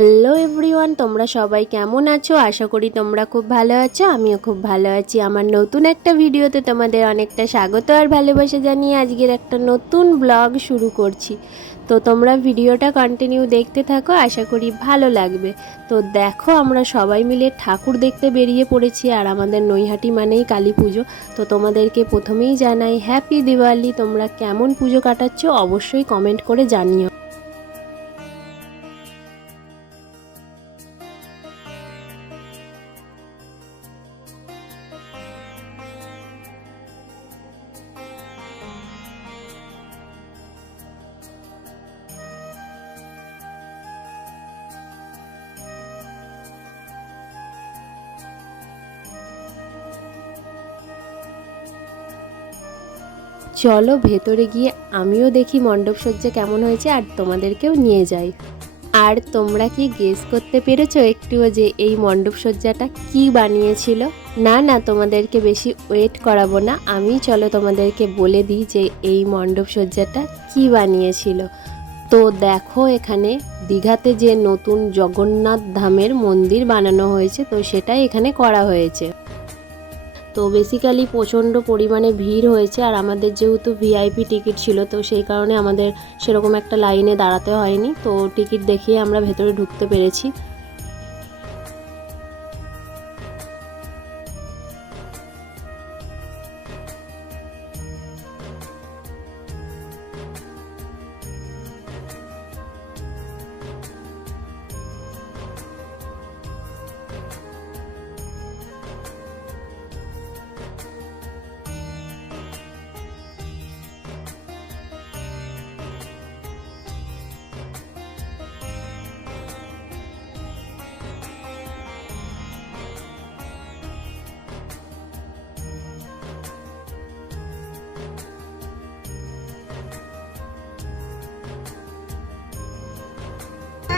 Hello everyone, তোমরা সবাই কেমন আছো? আশা করি তোমরা খুব ভালো আছো। আমিও খুব ভালো আছি। আমার নতুন একটা ভিডিওতে তোমাদের অনেকটা স্বাগত আর ভালোবাসা জানিয়ে আজকের একটা নতুন ব্লগ শুরু করছি। তো তোমরা ভিডিওটা কন্টিনিউ দেখতে থাকো, আশা করি ভালো লাগবে। তো দেখো, আমরা সবাই মিলে ঠাকুর দেখতে বেরিয়ে পড়েছি আর আমাদের নৈহাটি মানেই কালী পুজো। তো তোমাদেরকে প্রথমেই জানাই হ্যাপি দিওয়ালি। তোমরা কেমন পুজো কাটাচ্ছো অবশ্যই কমেন্ট করে জানিও। চলো ভেতরে গিয়ে আমিও দেখি মণ্ডপসজ্জা কেমন হয়েছে আর তোমাদেরকেও নিয়ে যাই। আর তোমরা কি গেস করতে পেরেছো একটুও যে এই মণ্ডপসজ্জাটা কি বানিয়েছিল? না না, তোমাদেরকে বেশি ওয়েট করাবো না, আমি চলো তোমাদেরকে বলে দিই যে এই মণ্ডপসজ্জাটা কি বানিয়েছিল। তো দেখো, এখানে দীঘাতে যে নতুন জগন্নাথ ধামের মন্দির বানানো হয়েছে, তো সেটাই এখানে করা হয়েছে। তো বেসিক্যালি প্রচণ্ড পরিমাণে ভিড় হয়েছে আর আমাদের যেহেতু ভিআইপি টিকিট ছিল, তো সেই কারণে আমাদের সেরকম একটা লাইনে দাঁড়াতে হয়নি। তো টিকিট দেখিয়ে আমরা ভেতরে ঢুকতে পেরেছি।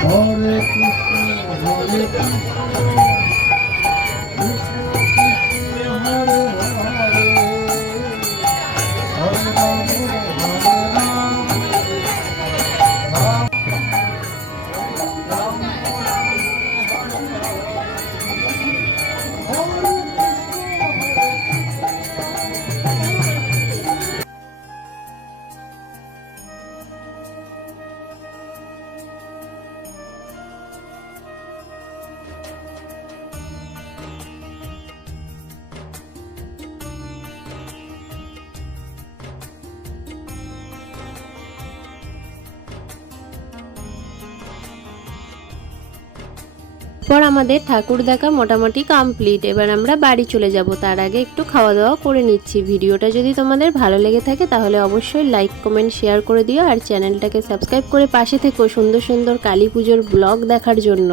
হরে কৃষ্ণ হরে কৃষ্ণ কৃষ্ণ কৃষ্ণ হরে হরে হরে রাম হরে রাম রাম রাম পর আমাদের ঠাকুর দেখা মোটামুটি কমপ্লিট। এবার আমরা বাড়ি চলে যাব। তার আগে একটু খাওয়া দাওয়া করে নিচ্ছি। ভিডিওটা যদি তোমাদের ভালো লেগে থাকে তাহলে অবশ্যই লাইক কমেন্ট শেয়ার করে দিও আর চ্যানেলটাকে সাবস্ক্রাইব করে পাশে থেকো সুন্দর সুন্দর কালী পুজোর ব্লগ দেখার জন্য।